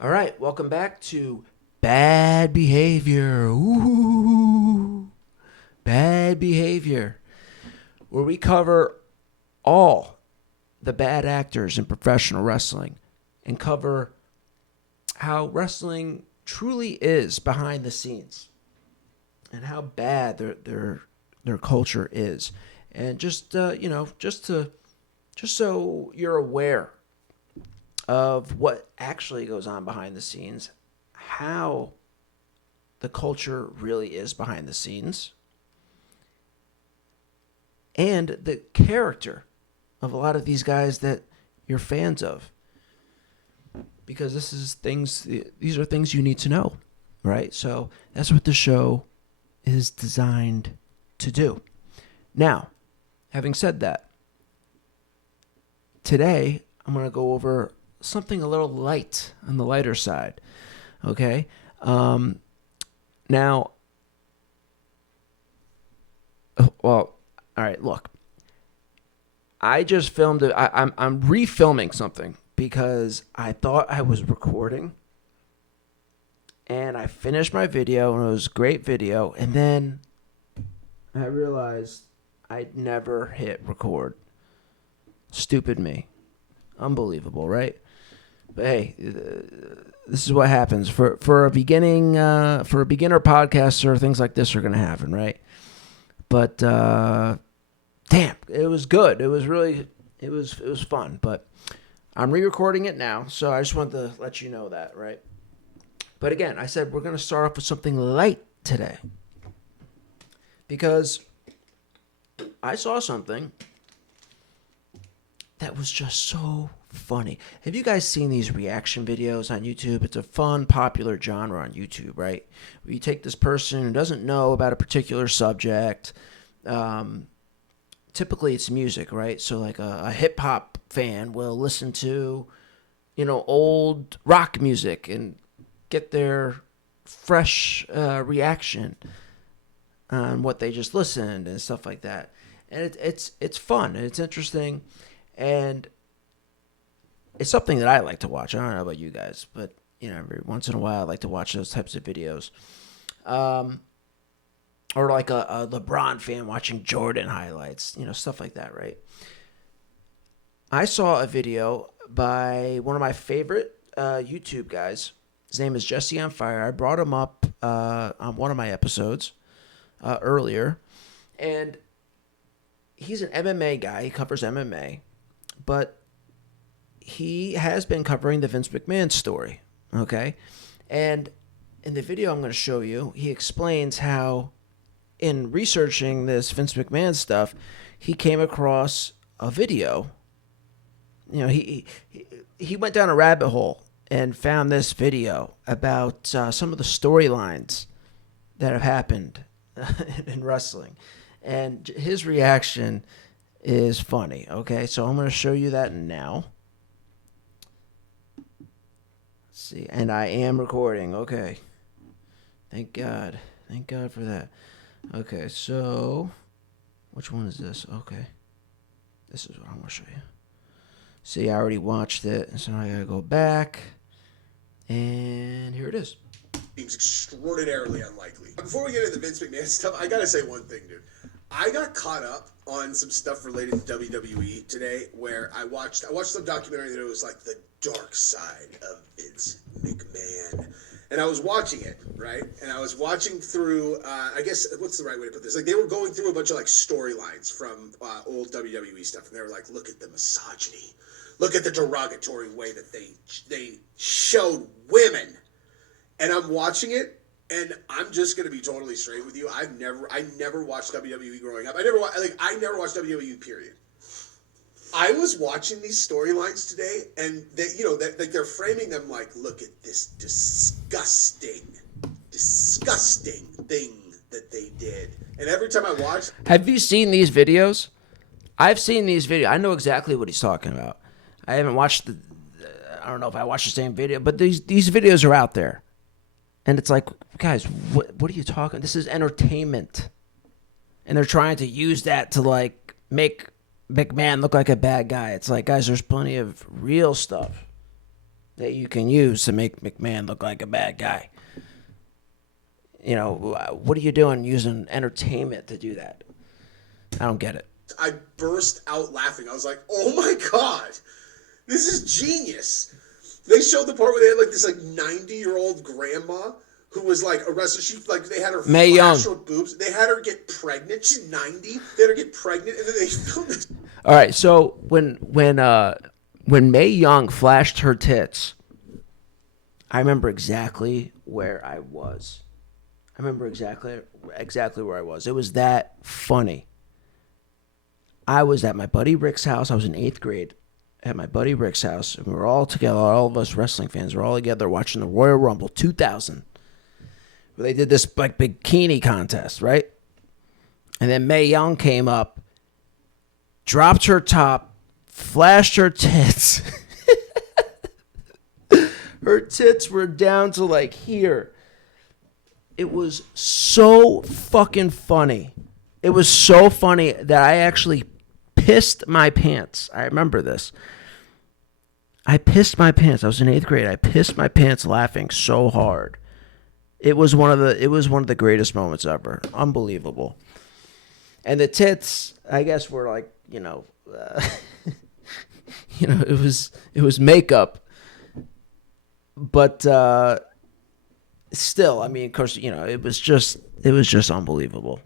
All right, welcome back to Bad Behavior. Ooh, Bad Behavior, where we cover all the bad actors in professional wrestling and cover how wrestling truly is behind the scenes and how bad their culture is, and just just so you're aware of what actually goes on behind the scenes, how the culture really is behind the scenes, and the character of a lot of these guys that you're fans of. Because these are things you need to know, right? So that's what the show is designed to do. Now, having said that, today I'm going to go over something a little light on the lighter side. Okay. Now, well, all right. Look, I just filmed it. I'm refilming something because I thought I was recording, and I finished my video, and it was a great video, and then I realized I'd never hit record. Stupid me. Unbelievable, right? But hey, this is what happens for a beginner podcaster. Things like this are going to happen, right? But damn, it was good. It was fun. But I'm re-recording it now, so I just wanted to let you know that, right? But again, I said we're going to start off with something light today because I saw something that was just so funny. Have you guys seen these reaction videos on YouTube? It's a fun, popular genre on YouTube, right? Where you take this person who doesn't know about a particular subject. Typically, it's music, right? So, like a hip hop fan will listen to, old rock music and get their fresh reaction on what they just listened and stuff like that. And it's fun and it's interesting. And it's something that I like to watch. I don't know about you guys, but every once in a while I like to watch those types of videos. Or like a LeBron fan watching Jordan highlights, stuff like that, right? I saw a video by one of my favorite YouTube guys. His name is JesseOnFire. I brought him up on one of my episodes earlier. And he's an MMA guy. He covers MMA. But he has been covering the Vince McMahon story, okay? And in the video I'm going to show you, he explains how in researching this Vince McMahon stuff, he came across a video. He went down a rabbit hole and found this video about some of the storylines that have happened in wrestling. And his reaction is funny, okay? So I'm going to show you that now. Let's see. And I am recording, okay. Thank God. Thank God for that. Okay, so which one is this? Okay. This is what I want to show you. See, I already watched it, so now I got to go back. And here it is. Seems extraordinarily unlikely. Before we get into the Vince McMahon stuff, I gotta say one thing, dude. I got caught up on some stuff related to WWE today, where I watched some documentary that it was like the dark side of Vince McMahon, and I was watching it, right? And I was watching through, I guess, what's the right way to put this? Like, they were going through a bunch of like storylines from old WWE stuff, and they were like, look at the misogyny, look at the derogatory way that they showed women. And I'm watching it, and I'm just gonna be totally straight with you. I never watched WWE growing up. I never watched WWE. Period. I was watching these storylines today, and they're framing them like, look at this disgusting thing that they did. And every time I watch, have you seen these videos? I've seen these videos. I know exactly what he's talking about. I haven't watched I don't know if I watched the same video, but these videos are out there. And it's like, guys, what are you talking? This is entertainment. And they're trying to use that to, like, make McMahon look like a bad guy. It's like, guys, there's plenty of real stuff that you can use to make McMahon look like a bad guy. You know, what are you doing using entertainment to do that? I don't get it. I burst out laughing. I was like, oh my God, this is genius. They showed the part where they had like this like 90-year-old grandma who was like a wrestler. She like they had her Mae flash Young. her boobs. They had her get pregnant. She's 90. They had her get pregnant, and then they filmed this. All right, so when Mae Young flashed her tits, I remember exactly where I was. I remember exactly where I was. It was that funny. I was at my buddy Rick's house. I was in 8th grade at my buddy Rick's house, and we were all together. All of us wrestling fans were all together watching the Royal Rumble 2000, where they did this like bikini contest, right? And then Mae Young came up, dropped her top, flashed her tits. Her tits were down to like here. It was so fucking funny. It was so funny that I actually pissed my pants. I remember this. I pissed my pants. I was in 8th grade. I pissed my pants laughing so hard. It was one of the greatest moments ever. Unbelievable. And the tits, I guess, were like, it was makeup. But still, I mean, of course, it was just unbelievable.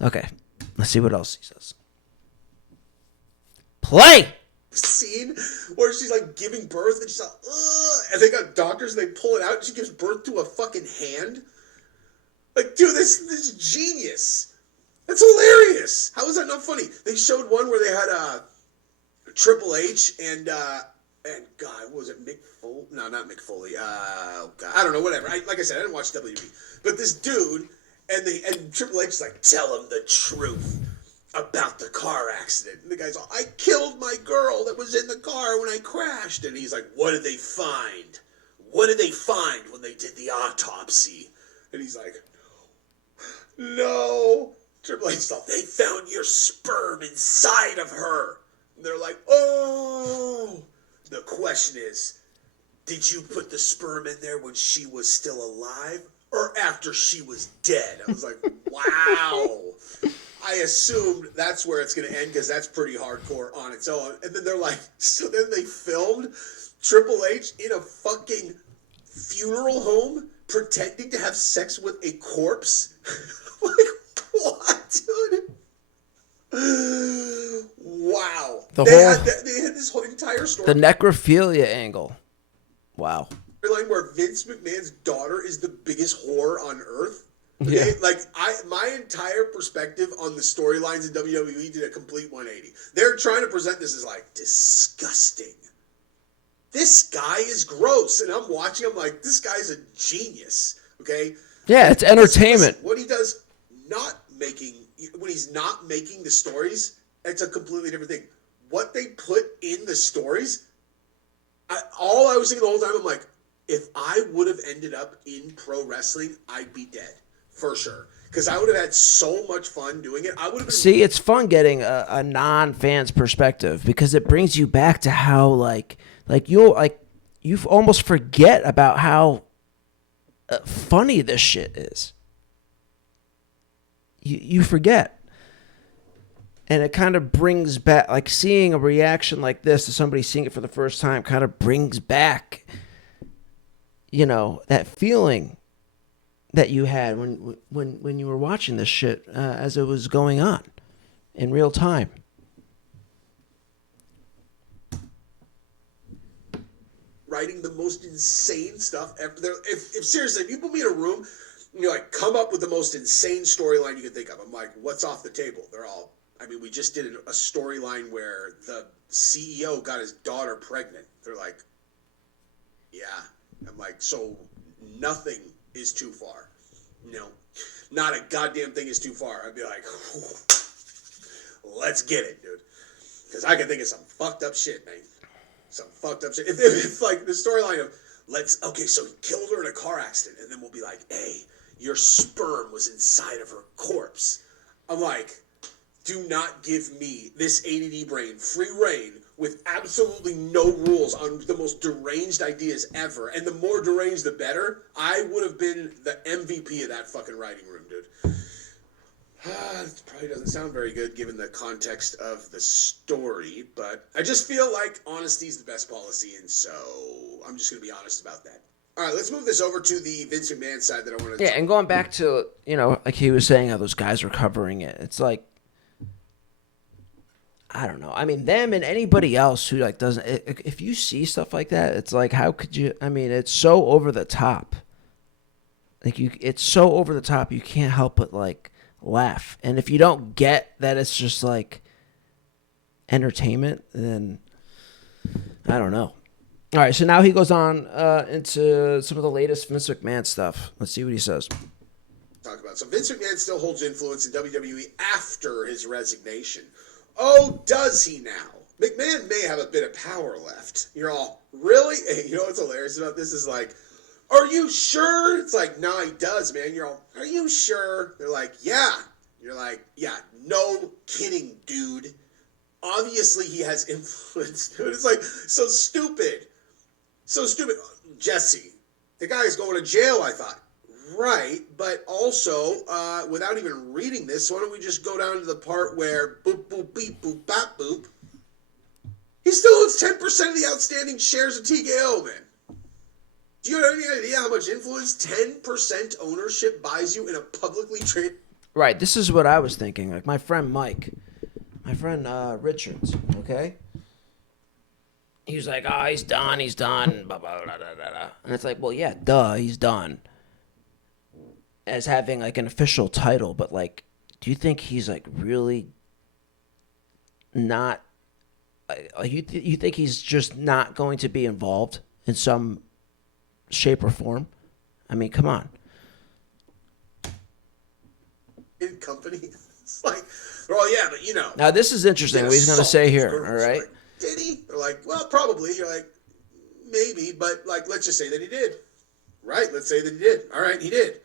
Okay, let's see what else he says. Play! Scene where she's like giving birth and she's like, ugh, and they got doctors and they pull it out and she gives birth to a fucking hand. Like, dude, this is genius. That's hilarious. How is that not funny? They showed one where they had Triple H and God, what was it? Mick Foley? No, not Mick Foley. Oh God, I don't know. Whatever. Like I said, I didn't watch WWE, but this dude and Triple H is like, tell him the truth about the car accident. And the guy's all, I killed my girl that was in the car when I crashed. And he's like, what did they find? What did they find when they did the autopsy? And he's like, no. Triple H thought, they found your sperm inside of her. And they're like, oh. The question is, did you put the sperm in there when she was still alive or after she was dead? I was like, wow. I assumed that's where it's going to end because that's pretty hardcore on its own. And then they're like, so then they filmed Triple H in a fucking funeral home pretending to have sex with a corpse? Like, what, dude? Wow. They had this whole entire story. The necrophilia angle. Wow. Storyline where Vince McMahon's daughter is the biggest whore on earth. Okay? Yeah. Like, my entire perspective on the storylines in WWE did a complete 180. They're trying to present this as like disgusting. This guy is gross. And I'm watching, I'm like, this guy's a genius. Okay? Yeah, it's entertainment. Listen, what he does when he's not making the stories, it's a completely different thing. What they put in the stories, all I was thinking the whole time, I'm like, if I would have ended up in pro wrestling, I'd be dead. For sure. Because I would have had so much fun doing it. I would have been... See, it's fun getting a non-fan's perspective because it brings you back to how, you almost forget about how funny this shit is. You forget. And it kind of brings back, like seeing a reaction like this to somebody seeing it for the first time kind of brings back, that feeling that you had when you were watching this shit as it was going on in real time. Writing the most insane stuff ever. If seriously, if you put me in a room, and you're like, come up with the most insane storyline you can think of. I'm like, what's off the table? We just did a storyline where the CEO got his daughter pregnant. They're like, yeah. I'm like, so nothing is too far. Not a goddamn thing is too far. I'd be like, let's get it, dude. Because I can think of some fucked up shit, man. Some fucked up shit. If like the storyline of, so he killed her in a car accident, and then we'll be like, hey, your sperm was inside of her corpse. I'm like, do not give me this ADD brain free reign with absolutely no rules on the most deranged ideas ever, and the more deranged the better, I would have been the MVP of that fucking writing room, dude. It probably doesn't sound very good given the context of the story, but I just feel like honesty is the best policy, and so I'm just going to be honest about that. All right, let's move this over to the Vince McMahon side that I want to Yeah, and going back to, like he was saying how those guys were covering it. It's like, I don't know. I mean, them and anybody else who like doesn't. If you see stuff like that, it's like, how could you? I mean, it's so over the top. Like it's so over the top. You can't help but like laugh. And if you don't get that, it's just like entertainment. Then I don't know. All right, so now he goes on into some of the latest Vince McMahon stuff. Let's see what he says. Talk about. So Vince McMahon still holds influence in WWE after his resignation. Oh, does he now? McMahon may have a bit of power left. You're all, really? Hey, you know what's hilarious about this is like, are you sure? It's like, no, he does, man. You're all, are you sure? They're like, yeah. You're like, yeah, no kidding, dude. Obviously he has influence, dude. It's like, so stupid. So stupid. Jesse, the guy is going to jail, I thought. Right, but also, without even reading this, why don't we just go down to the part where boop, boop, beep, boop, bop, boop. He still owns 10% of the outstanding shares of TKO, man. Do you have any idea how much influence 10% ownership buys you in a publicly traded... Right, this is what I was thinking. Like my friend Mike, Richards, okay? He was like, oh, he's done, blah, blah, blah, blah, blah. And it's like, well, yeah, duh, he's done. As having like an official title, but like, do you think he's like really not? You think he's just not going to be involved in some shape or form? I mean, come on. In company, it's like, well, yeah, but you know. Now this is interesting. What he's going to say here, all right? Like, did he? They're like, well, probably. You're like, maybe, but like, let's just say that he did. Right? Let's say that he did. All right, he did.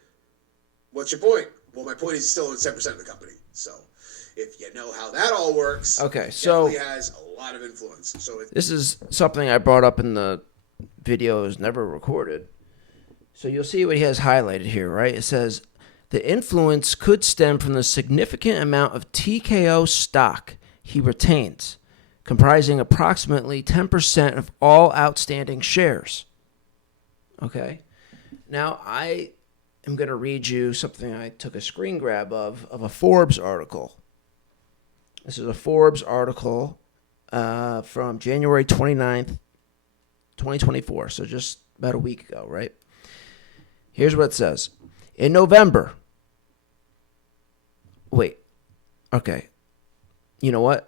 What's your point? Well, my point is he still owns 10% of the company. So if you know how that all works, okay, so he has a lot of influence. So this is something I brought up in the video. It was never recorded. So you'll see what he has highlighted here, right? It says, the influence could stem from the significant amount of TKO stock he retains, comprising approximately 10% of all outstanding shares. Okay? Now, I'm going to read you something I took a screen grab of a Forbes article. This is a Forbes article from January 29th, 2024, so just about a week ago, right? Here's what it says. In November, okay, you know what?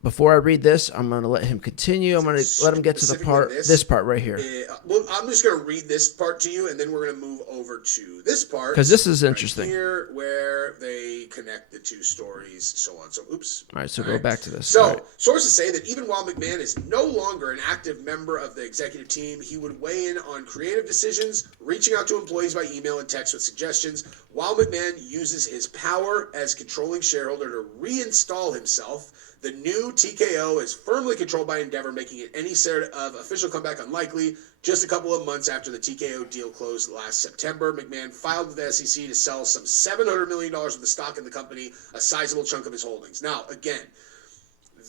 Before I read this, I'm going to let him continue. I'm going to let him get to the part, this part right here. Well, I'm just going to read this part to you, and then we're going to move over to this part. Because this is interesting. Right here, where they connect the two stories, so on. So, oops. All right, so go back to this. So, sources say that even while McMahon is no longer an active member of the executive team, he would weigh in on creative decisions, reaching out to employees by email and text with suggestions, while McMahon uses his power as controlling shareholder to reinstall himself. The new TKO is firmly controlled by Endeavor, making it any sort of official comeback unlikely. Just a couple of months after the TKO deal closed last September, McMahon filed with the SEC to sell some $700 million of the stock in the company, a sizable chunk of his holdings. Now, again,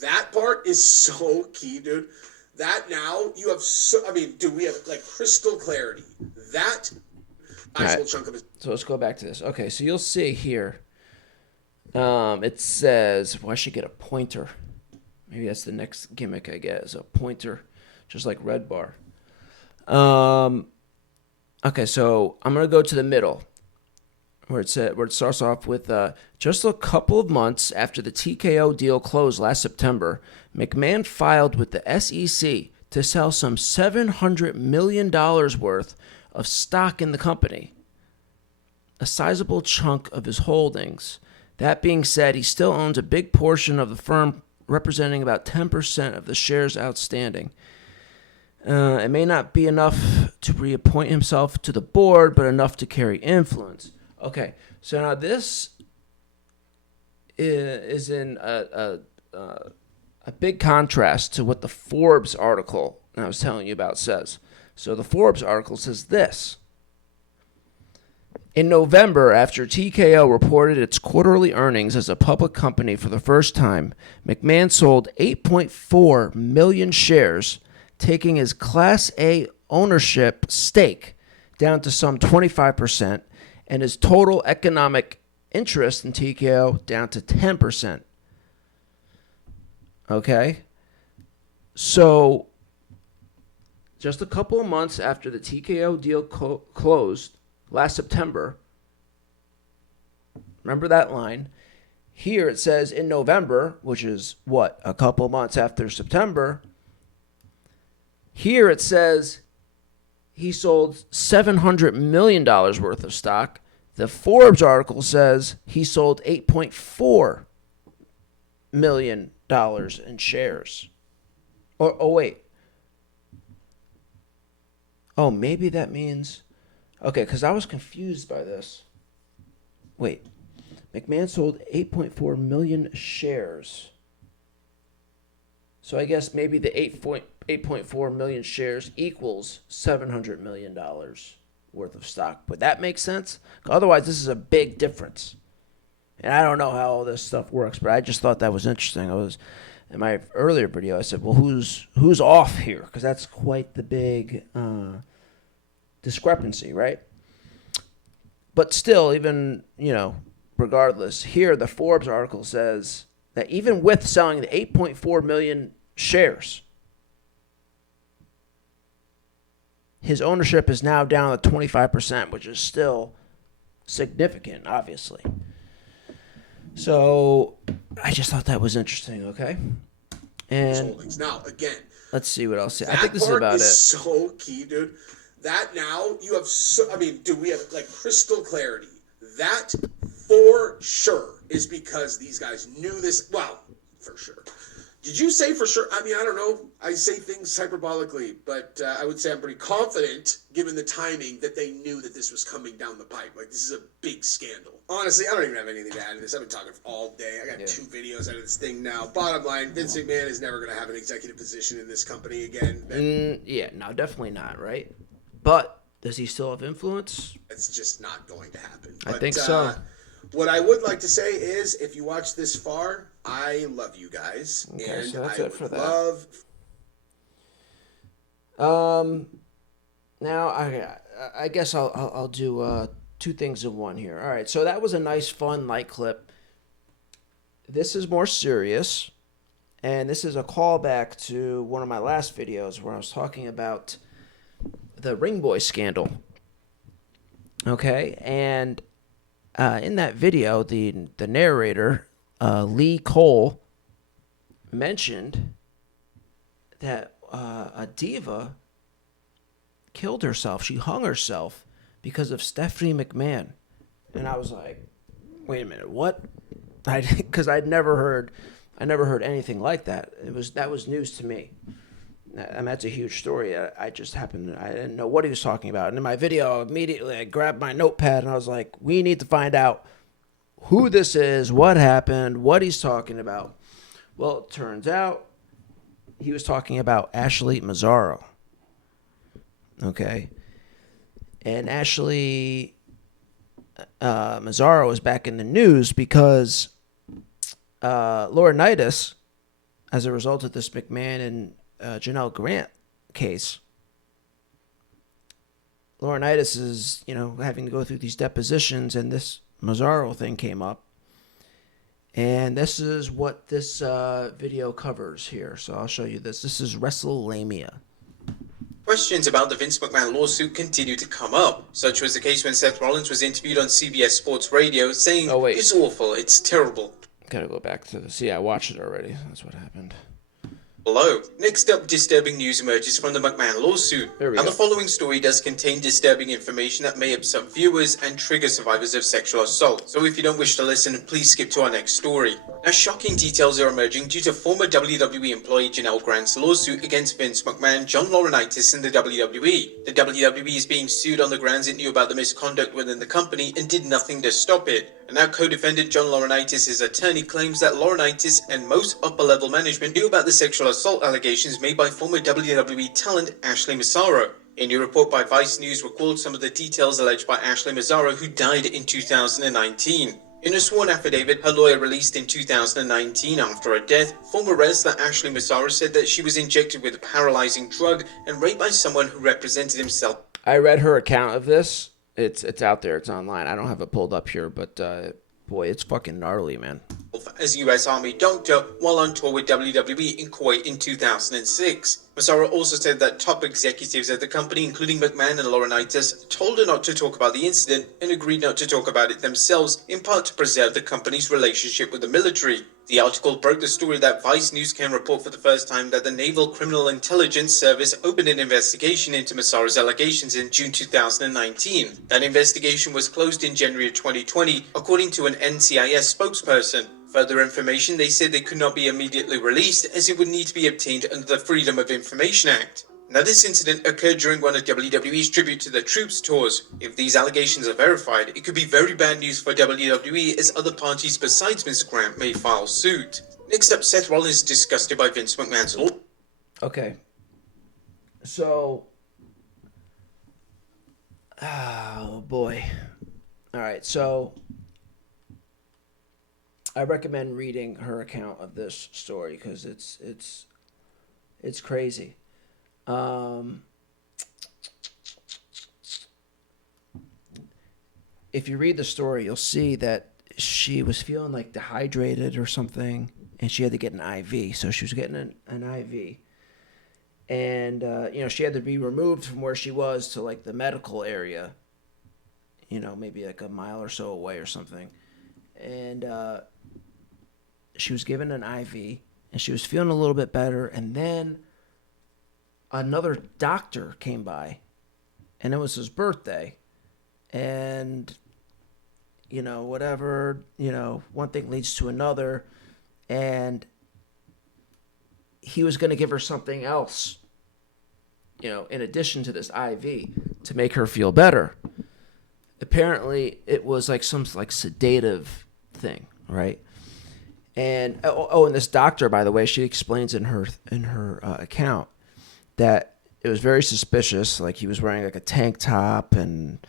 that part is so key, dude. That now you have we have like crystal clarity. That sizable chunk of his... So let's go back to this. Okay, so you'll see here. It says, well, I should get a pointer. Maybe that's the next gimmick I get, is a pointer, just like Red Bar. Okay, so I'm going to go to the middle, where it starts off with, just a couple of months after the TKO deal closed last September, McMahon filed with the SEC to sell some $700 million worth of stock in the company, a sizable chunk of his holdings. That being said, he still owns a big portion of the firm, representing about 10% of the shares outstanding. It may not be enough to reappoint himself to the board, but enough to carry influence. Okay, so now this is in a a big contrast to what the Forbes article I was telling you about says. So the Forbes article says this. In November, after TKO reported its quarterly earnings as a public company for the first time, McMahon sold 8.4 million shares, taking his Class A ownership stake down to some 25%, and his total economic interest in TKO down to 10%. Okay? So, just a couple of months after the TKO deal closed last September, remember that line? Here it says in November, which is what, a couple months after September. Here it says he sold $700 million worth of stock. The Forbes article says he sold $8.4 million in shares. Oh, wait. Oh, maybe that means... Okay, because I was confused by this. Wait. McMahon sold 8.4 million shares. So I guess maybe the 8.4 million shares equals $700 million worth of stock. Would that make sense? Otherwise, this is a big difference. And I don't know how all this stuff works, but I just thought that was interesting. In my earlier video, I said, well, who's off here? Because that's quite the big discrepancy, right? But still, even, regardless, here the Forbes article says that even with selling the 8.4 million shares, his ownership is now down to 25%, which is still significant, obviously. So I just thought that was interesting, okay? And now, again, let's see what else. I think this is about it. So key, dude. That now you have we have like crystal clarity. That for sure is because these guys knew this. Well, for sure. Did you say for sure? I mean, I don't know. I say things hyperbolically, but I would say I'm pretty confident, given the timing, that they knew that this was coming down the pipe. Like, this is a big scandal. Honestly, I don't even have anything to add to this. I've been talking all day. I got 2 videos out of this thing now. Bottom line, Vince McMahon is never going to have an executive position in this company again. No, definitely not, right? But does he still have influence? It's just not going to happen. I think so. What I would like to say is, if you watch this far, I love you guys. Okay, and so that's I it for would that. Now I guess I'll do 2 things in one here. All right, so that was a nice, fun, light clip. This is more serious, and this is a callback to one of my last videos where I was talking about the Ring Boy scandal. Okay, and in that video, the narrator, Lee Cole, mentioned that a diva killed herself. She hung herself because of Stephanie McMahon. And I was like, wait a minute, what? Because I'd never heard anything like that. That was news to me. I mean, that's a huge story. I didn't know what he was talking about. And in my video, immediately I grabbed my notepad and I was like, we need to find out who this is, what happened, what he's talking about. Well, it turns out he was talking about ASHLEY Massaro. Okay. And ASHLEY Massaro is back in the news because Laurinaitis, as a result of this McMahon and Janelle Grant case, Laurinaitis is, having to go through these depositions, and this Massaro thing came up. And this is what this video covers here. So I'll show you this. This is WrestleLamia. Questions about the Vince McMahon lawsuit continue to come up. Such was the case when Seth Rollins was interviewed on CBS Sports Radio saying, it's awful, it's terrible. Gotta go back to the... See, I watched it already. That's what happened. Below. Next up, disturbing news emerges from the McMahon lawsuit. And the following story does contain disturbing information that may upset viewers and trigger survivors of sexual assault. So if you don't wish to listen, please skip to our next story. Now, shocking details are emerging due to former WWE employee Janelle Grant's lawsuit against Vince McMahon, John Laurinaitis, and the WWE. The WWE is being sued on the grounds it knew about the misconduct within the company and did nothing to stop it. And now co-defendant John Laurinaitis' attorney claims that Laurinaitis and most upper-level management knew about the sexual assault allegations made by former WWE talent ASHLEY MASSARO. A new report by Vice News recalled some of the details alleged by ASHLEY MASSARO, who died in 2019. In a sworn affidavit her lawyer released in 2019 after her death, former wrestler ASHLEY MASSARO said that she was injected with a paralyzing drug and raped by someone who represented himself. I read her account of this. It's out there. It's online. I don't have it pulled up here, but boy, it's fucking gnarly, man. As U.S. Army doctor while on tour with WWE in Kuwait in 2006. Massaro also said that top executives at the company, including McMahon and Laurinaitis, told her not to talk about the incident and agreed not to talk about it themselves, in part to preserve the company's relationship with the military. The article broke the story that Vice News can report for the first time that the Naval Criminal Intelligence Service opened an investigation into Massaro's allegations in June 2019. That investigation was closed in January 2020, according to an NCIS spokesperson. Further information, they said they could not be immediately released as it would need to be obtained under the Freedom of Information Act. Now, this incident occurred during one of WWE's tribute to the troops tours. If these allegations are verified, it could be very bad news for WWE as other parties besides Mr. Grant may file suit. Next up, Seth Rollins is disgusted by Vince McMahon's law. Okay. So, oh boy. All right, so I recommend reading her account of this story because it's crazy. If you read the story, you'll see that she was feeling like dehydrated or something, and she had to get an IV. So she was getting an IV, and she had to be removed from where she was to like the medical area. Maybe like a mile or so away or something, and she was given an IV, and she was feeling a little bit better, and then another doctor came by, and it was his birthday, and whatever, one thing leads to another, and he was going to give her something else, in addition to this IV to make her feel better. Apparently it was like some sedative thing, right? And and this doctor, by the way, she explains in her account that it was very suspicious. Like he was wearing like a tank top and,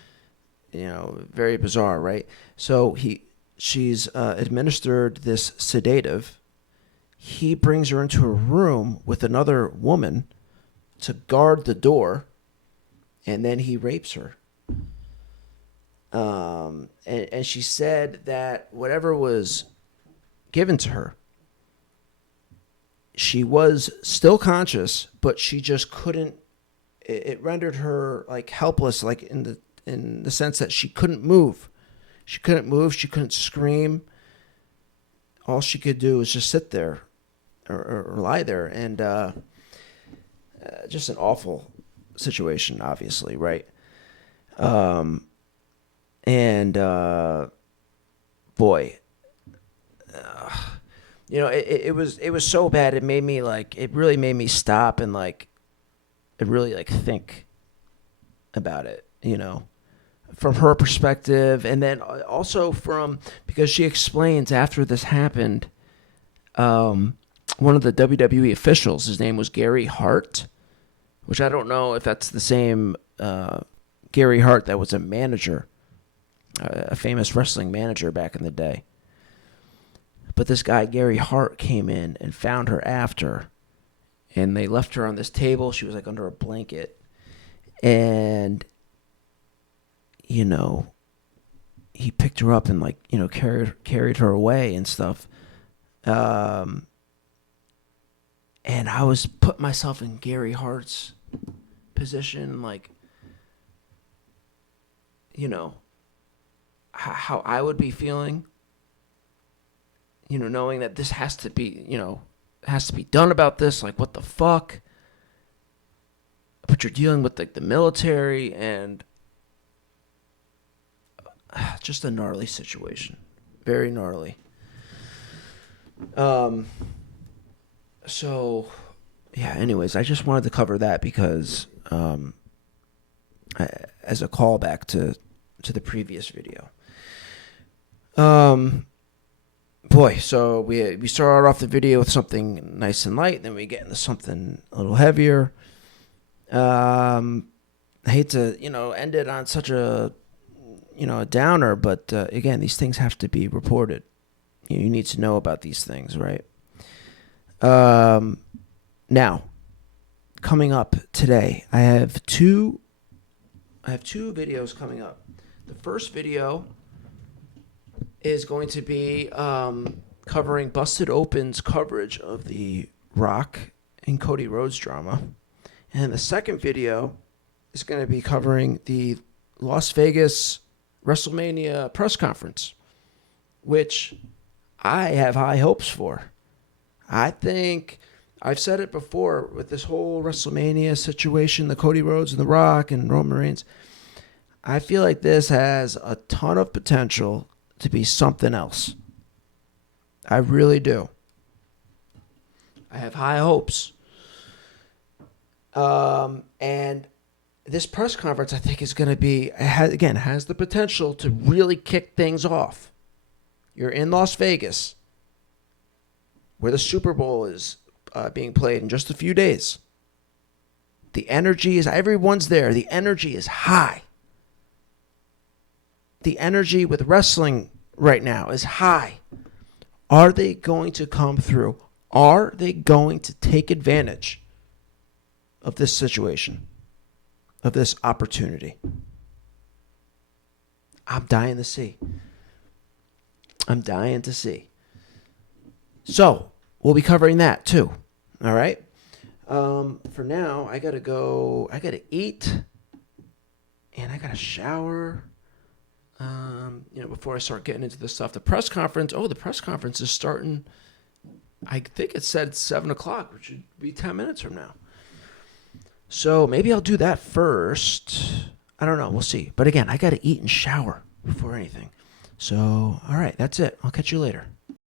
very bizarre, right? So she's administered this sedative. He brings her into a room with another woman to guard the door, and then he rapes her. And she said that whatever was given to her, she was still conscious, but she just couldn't. It rendered her like helpless, like in the sense that she couldn't move. She couldn't move. She couldn't scream. All she could do was just sit there or lie there, and just an awful situation, obviously, right? Boy, it was so bad. It made me it really made me stop and really think about it, from her perspective. And then also because she explains after this happened, one of the WWE officials, his name was Gary Hart, which I don't know if that's the same Gary Hart that was a manager, a famous wrestling manager back in the day. But this guy, Gary Hart, came in and found her after, and they left her on this table. She was under a blanket, and, he picked her up and carried her away and stuff. And I was putting myself in Gary Hart's position, how I would be feeling, knowing that this has to be done about this. What the fuck? But you're dealing with the military and just a gnarly situation. Very gnarly. So, yeah, anyways, I just wanted to cover that because as a callback to the previous video. Boy, so we started off the video with something nice and light, then we get into something a little heavier. I hate to, end it on such a downer, but again, these things have to be reported. You need to know about these things, right? Now, coming up today, I have two videos coming up. The first video is going to be covering Busted Open's coverage of the Rock and Cody Rhodes drama. And the second video is going to be covering the Las Vegas WrestleMania press conference, which I have high hopes for. I think I've said it before with this whole WrestleMania situation, the Cody Rhodes and The Rock and Roman Reigns. I feel like this has a ton of potential to be something else. I really do. I have high hopes. And this press conference, I think, is going to be, has the potential to really kick things off. You're in Las Vegas, where the Super Bowl is being played in just a few days. The energy is, everyone's there. The energy is high. The energy with wrestling right now is high. Are they going to come through? Are they going to take advantage of this situation, of this opportunity? I'm dying to see. So, we'll be covering that too. All right? For now, I got to eat, and I got to shower. Before I start getting into this stuff. The press conference is starting, I think it said 7 o'clock, which would be 10 minutes from now. So maybe I'll do that first. I don't know. We'll see. But again, I got to eat and shower before anything. So, all right, that's it. I'll catch you later.